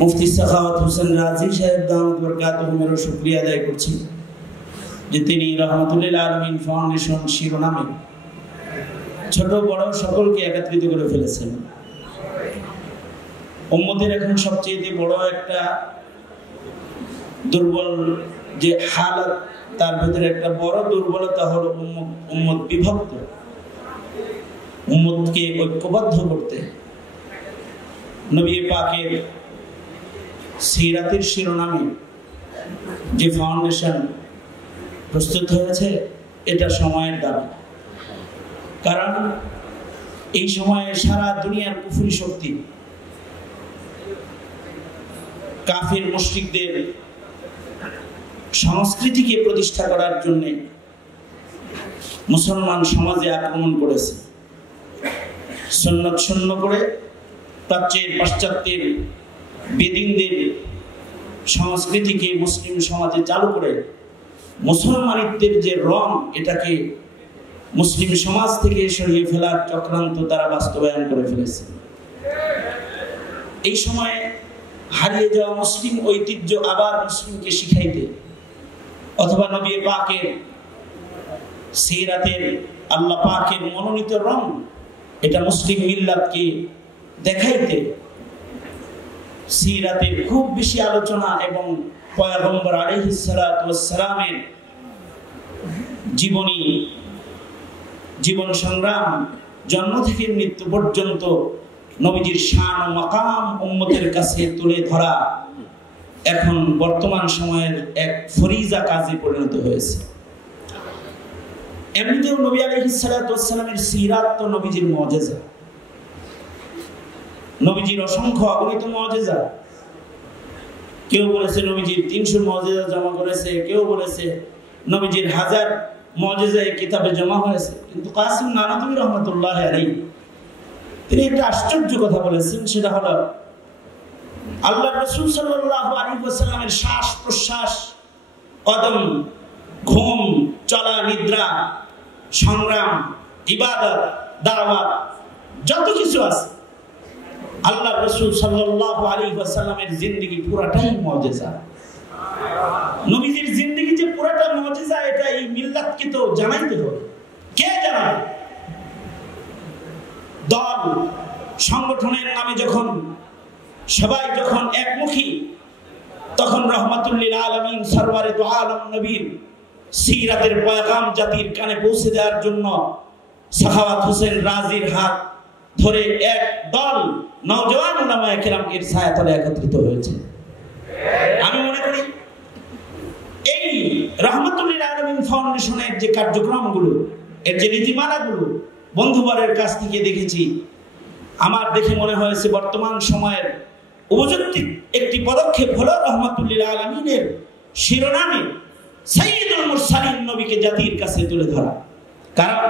মুফতি সাখাওয়াত হোসেন রাজি সাহেব দামাত বরকাতুহুমের শুকরিয়া আদায় করছি যে তিনি রহমাতুল্লিল আলামিন ফাউন্ডেশন শিরোনামে ছোট বড় সকলকে একত্রিত করে ফেলেছেন। উম্মতের এখন সবচেয়ে বড় একটা দুর্বল যে হালত, তার ভিতরে একটা বড় দুর্বলতা হলো উম্মত বিভক্ত। উম্মতকে ঐক্যবদ্ধ করতে নবী পাকের সিরাতের শিরোনামে যে ফাউন্ডেশন প্রস্তুত হয়েছে এটা সময়ের দাবি। কারণ এই সময়ে সারা দুনিয়ার কুফরি শক্তি কাফির মুশরিকদের সংস্কৃতিকে প্রতিষ্ঠা করার জন্য মুসলমান সমাজে আক্রমণ করেছে। সুন্নাত শূন্য করে প্রাচ্যের পাশ্চাত্যের বেদিনদের সংস্কৃতিকে মুসলিম সমাজে চালু করে মুসলমানিত্বের যে রং, এটাকে মুসলিম সমাজ থেকে সরিয়ে ফেলার চক্রান্ত তারা বাস্তবায়ন করে ফেলেছে। এই সময়ে হারিয়ে যাওয়া মুসলিম ঐতিহ্য আবার মুসলিমকে শিখাইতে অথবা নবী পাকের সিরাতের আল্লাহ পাকের মনোনীত রং এটা মুসলিম মিল্লাতকে দেখাইতে সিরাতের খুব বেশি আলোচনা এবং পয়গম্বর আলাইহিস সালাতু ওয়াস সালামের জীবন সংগ্রাম, জন্ম থেকে মৃত্যু পর্যন্ত নবীজির শান ও মাকাম উম্মতের কাছে তুলে ধরা এখন বর্তমান সময়ের এক ফরিজা কাজে পরিণত হয়েছে। এমনিতেও নবী আলাইহিস সালাতু ওয়াস সালামের সিরাত তো নবীজির মুজিজা, নবীজির অসংখ্য অগণিত মুজিজা। কেউ বলেছে নবীজির 300 মুজিজা জমা করেছে, কেউ বলেছে নবীজির 1000 মুজিজা এই কিতাবে জমা হয়েছে। কিন্তু কাসিম নানাতুবি রহমাতুল্লাহ আলাইহি তিনি একটা আশ্চর্য কথা বলেছেন, সেটা হলো আল্লাহ রাসূল সাল্লাল্লাহু আলাইহি ওয়াসাল্লামের শ্বাস প্রশ্বাস, কদম, ঘুম, চলা, নিদ্রা, সংগ্রাম, ইবাদত, দাওয়াত, যত কিছু আছে আল্লাহ রাসূল সাল্লাল্লাহু আলাইহি ওয়াসাল্লামের জিন্দেগি পুরাটাই মুজিজা। নবীজির জিন্দেগি যে পুরাটা মুজিজা, এটা এই মিল্লাতকে তো জানাইতে হবে। কে জানাবে? দল সংগঠনের নামে যখন সবাই যখন একমুখী, তখন রহমাতুল্লিল আলামিন সরওয়ারে দু আলম নবীর সিরাতের পয়গাম জাতির কানে পৌঁছে দেওয়ার জন্য সাখাওয়াত হোসেন রাজির হাত ধরে এক দল নওজওয়ান উলামায়ে কেরাম এর ছায়াতলে একত্রিত হয়েছে। আমি মনে করি এই রহমাতুল্লিল আলামিন ফাউন্ডেশনের যে কার্যক্রমগুলো, এর যে নীতিমালাগুলো বন্ধুবরের কাছ থেকে দেখেছি, আমার দেখে মনে হয়েছে বর্তমান সময়ের উপযুক্ত একটি পদক্ষেপ হলো রহমাতুল্লিল আলামিনের শিরোনামে সাইয়্যিদুল মুরসালিন নবীকে জাতির কাছে তুলে ধরা। কারণ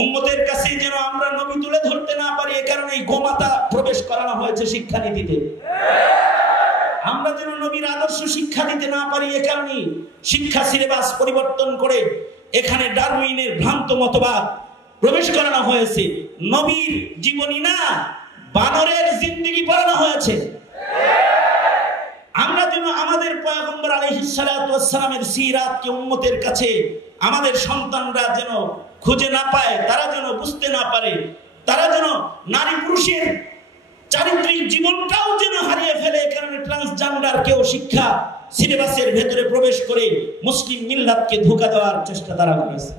উম্মতের কাছে যেন আমরা নবী তুলে ধরতে না পারি, এ কারণে গোমাতা প্রবেশ করানো হয়েছে শিক্ষানীতিতে। আমরা যেন নবীর আদর্শ শিক্ষা দিতে না পারি, এ কারণে শিক্ষা সিলেবাস পরিবর্তন করে এখানে ডারউইনের ভ্রান্ত মতবাদ প্রবেশ করানো হয়েছে। নবীর জীবনী না, বানরের জিন্দেগি পড়ানো হয়েছে। আমরা যেন আমাদের পয়গম্বর আলাইহিস সালাতু ওয়াস সালামের সিরাতকে উম্মতের কাছে আমাদের সন্তানরা যেন খুঁজে না পায়, তারা যেন বুঝতে না পারে, তারা যেন নারী পুরুষের চারিত্রিক জীবনটাও যেন হারিয়ে ফেলে। কারণে ট্রান্সজেন্ডার কেউ শিক্ষা সিলেবাসের ভেতরে প্রবেশ করে মুসলিম মিল্লাতকে ধোঁকা দেওয়ার চেষ্টা তারা করেছে।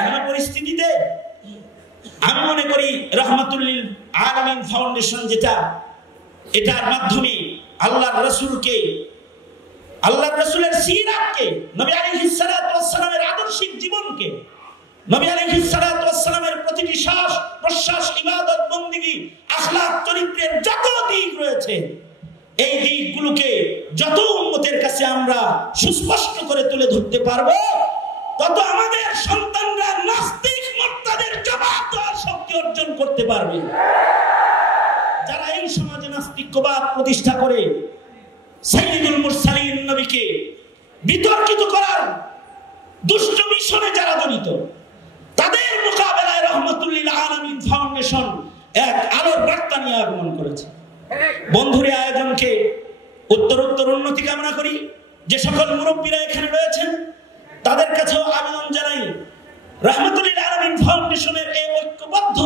এমন পরিস্থিতিতে আমি মনে করি রহমাতুল্লিল আলামিন ফাউন্ডেশন যেটা, এটার মাধ্যমে আল্লাহর রাসূলকে, আল্লাহর রাসূলের সিরাতকে, নবী আলাইহিস সালাতু ওয়াস সালামের আদর্শিক জীবনকে, নবী আলাইহিস সালাতু ওয়াস সালামের প্রতিটি শ্বাস প্রশ্বাস, ইবাদত, বندگی, আখলাক, চরিত্রের যত দিক রয়েছে, এই দিকগুলোকে যত উম্মতের কাছে আমরা সুস্পষ্ট করে তুলে ধরতে পারবো, তত আমাদের সন্তানরা নাস্তিক মুরতাদের জবাব দেওয়ার শক্তি অর্জন করতে পারবে। যারা এই সমাজে নাস্তিকবাদ প্রতিষ্ঠা করে সাইয়্যিদুল মুরসালিন নবীকে বিতর্কিত করার দুষ্ট মিশনে যারা জড়িত, তাদের মোকাবেলায় রহমাতুল্লিল আলামিন ফাউন্ডেশন এক আলোর বার্তা নিয়ে আগমন করেছে। বন্ধুরে আয়োজনকে উত্তরোত্তর উন্নতি কামনা করি। যে সকল মুরব্বীরা এখানে রয়েছেন তাদের কাছেও আবেদন জানাই, রাহমাতুল আলামিন ফাউন্ডেশনের এই ঐক্যবদ্ধ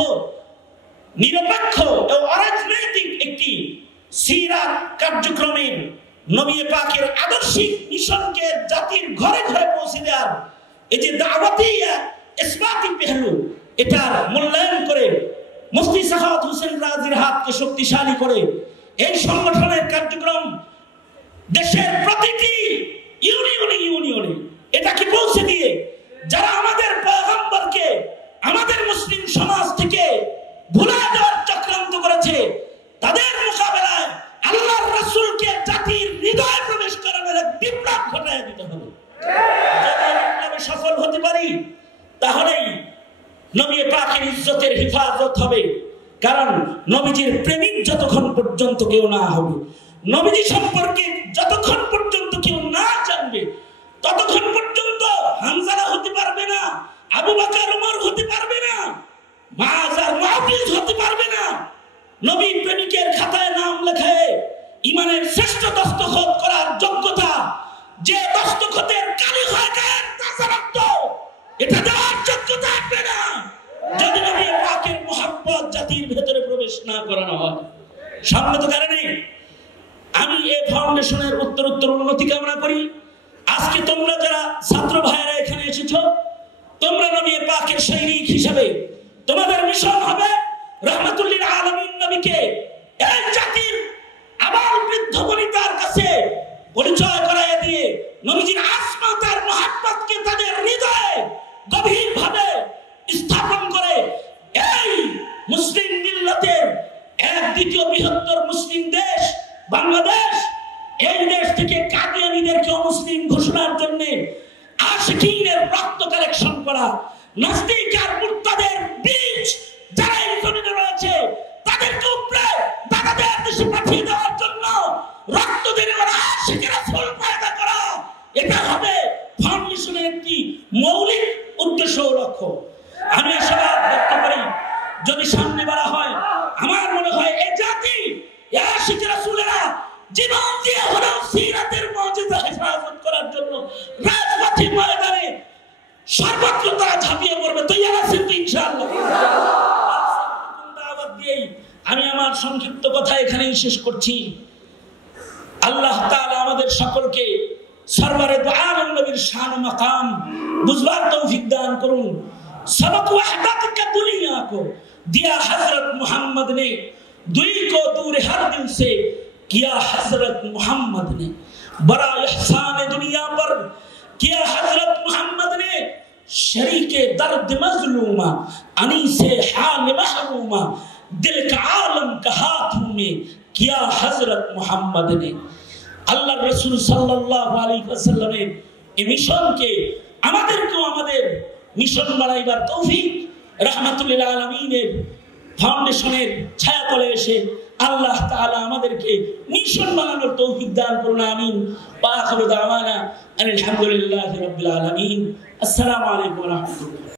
নিরপেক্ষ ও অরাজনৈতিক একটি সিরাত কার্যক্রমের নবী পাকের আদর্শিক মিশনকে জাতির ঘরে ঘরে পৌঁছে দেওয়ার এই যে দাওয়াতি ইসবাতি পেহলু, এটার মূল্যায়ন করে মুফতি সাখাওয়াত হোসেন রাজির হাতকে শক্তিশালী করে এই সংগঠনের কার্যক্রম দেশের প্রতিটি ইউনিয়নে এটাকে পৌঁছে দিয়ে যারা আমাদের পয়গম্বরকে আমাদের মুসলিম সমাজ থেকে ভুলে দেওয়ার চক্রান্ত করেছে, তাদের মোকাবেলায় আল্লাহর রাসূলকে জাতির হৃদয়ে প্রবেশ করানোর এক বিপ্লব ঘটায় দিতে হবে। যদি বিপ্লবে সফল হতে পারি তাহলেই নবী পাকের ইজ্জতের হেফাজত হবে। কারণ নবীজির প্রেমিক যতক্ষণ পর্যন্ত কেউ না হবে, নবীজি সম্পর্কে যতক্ষণ পর্যন্ত কেউ না জানবে, ততক্ষণ পর্যন্ত হামজারা হতে পারবে না, আবু বকর ওমর হতে পারবে না, মুআয আর মুআবিদ হতে পারবে না। নবী প্রেমিকের খাতায় নাম লেখায় ইমানের শ্রেষ্ঠ দস্তখত করার যোগ্যতা, যে দস্তখতের কালি হয়ে যায় তাজা রক্ত, এটা দেওয়ার যোগ্যতা আসবে না যদি নবী পাকের মুহাব্বত জাতির ভেতরে প্রবেশ না করানো হয়। সামনে তো কারণে আমি এই ফাউন্ডেশনের উত্তরোত্তর উন্নতি কামনা করি। আজকে তোমরা যারা ছাত্র ভাইয়েরা এখানে এসেছো, তোমরা নবী পাকের সৈনিক হিসেবে তোমাদের মিশন হবে রাহমাতুল আলামিন নবীকে এই জাতির আবাল বৃদ্ধ বনিতার কাছে পরিচয় করাইয়া দিয়ে নবীজির আসমত আর মুহাব্বতকে তাদের হৃদয়ে গভীরভাবে স্থাপন করে এই মুসলিম মিল্লাতের এক দ্বিতীয় বৃহত্তর মুসলিম দেশ বাংলাদেশ, এই দেশ থেকে কাদিয়ানীদেরকে অমুসলিম ঘোষণার জন্য আশিকিনের রক্ত কালেকশন করা, নাস্তিক আর মুরতাদের বীজ যারা এই জমিনে রয়েছে তাদেরকে উপরে দাদাদের দেশে পাঠিয়ে দেওয়ার জন্য রক্ত দিয়ে আশিক রাসূল পয়দা করা, এটা হবে ফাউন্ডেশনের একটি মৌলিক উদ্দেশ্য ও লক্ষ্য। আমি আশাবাদ ব্যক্ত করি যদি সামনে বাড়া হয়, আমার মনে হয় এই জাতি আশিক রাসূলেরা জীবন দিয়ে হলেও সিরাতের মুজিজা হেফাজত করার জন্য রাজপথে ময়দানে সর্বত্র তারা ঝাঁপিয়ে পড়বে। তৈরি আছেন তো ইনশাআল্লাহ? দাওয়াত দিয়েই আমি আমার সংক্ষিপ্ত কথা এখানেই শেষ করছি। আল্লাহ তাআলা আমাদের সকলকে সরওয়ারে দু আলম নবীর শান ও মাকাম বুঝবার তৌফিক দান করুন। सबक वहदत का दुनिया को दिया हजरत मोहम्मद ने, दुई को दूर हर दिल से किया हजरत मोहम्मद ने, बड़ा एहसान दुनिया पर किया हजरत मोहम्मद ने, शरीके दर्द मजलूमा अनी से हाल महरूमा, दिल का आलम का हाथों में किया हजरत मोहम्मद ने। अल्लाह रसूल सल्लल्लाहु अलैहि वसल्लमेर এই মিশনকে আমাদেরকেও আমাদের মিশন বানাইবার তৌফিক রাহমাতুল আলামিনের ফাউন্ডেশনের ছায়াতলে এসে আল্লাহ তাআলা আমাদেরকে মিশন বানানোর তৌফিক দান করুন। আমিন। ওয়া আখিরু দাওয়ানা আলহামদুলিল্লাহি রাব্বিল আলামিন। আসসালামু আলাইকুম ওয়া রাহমাতুল্লাহ।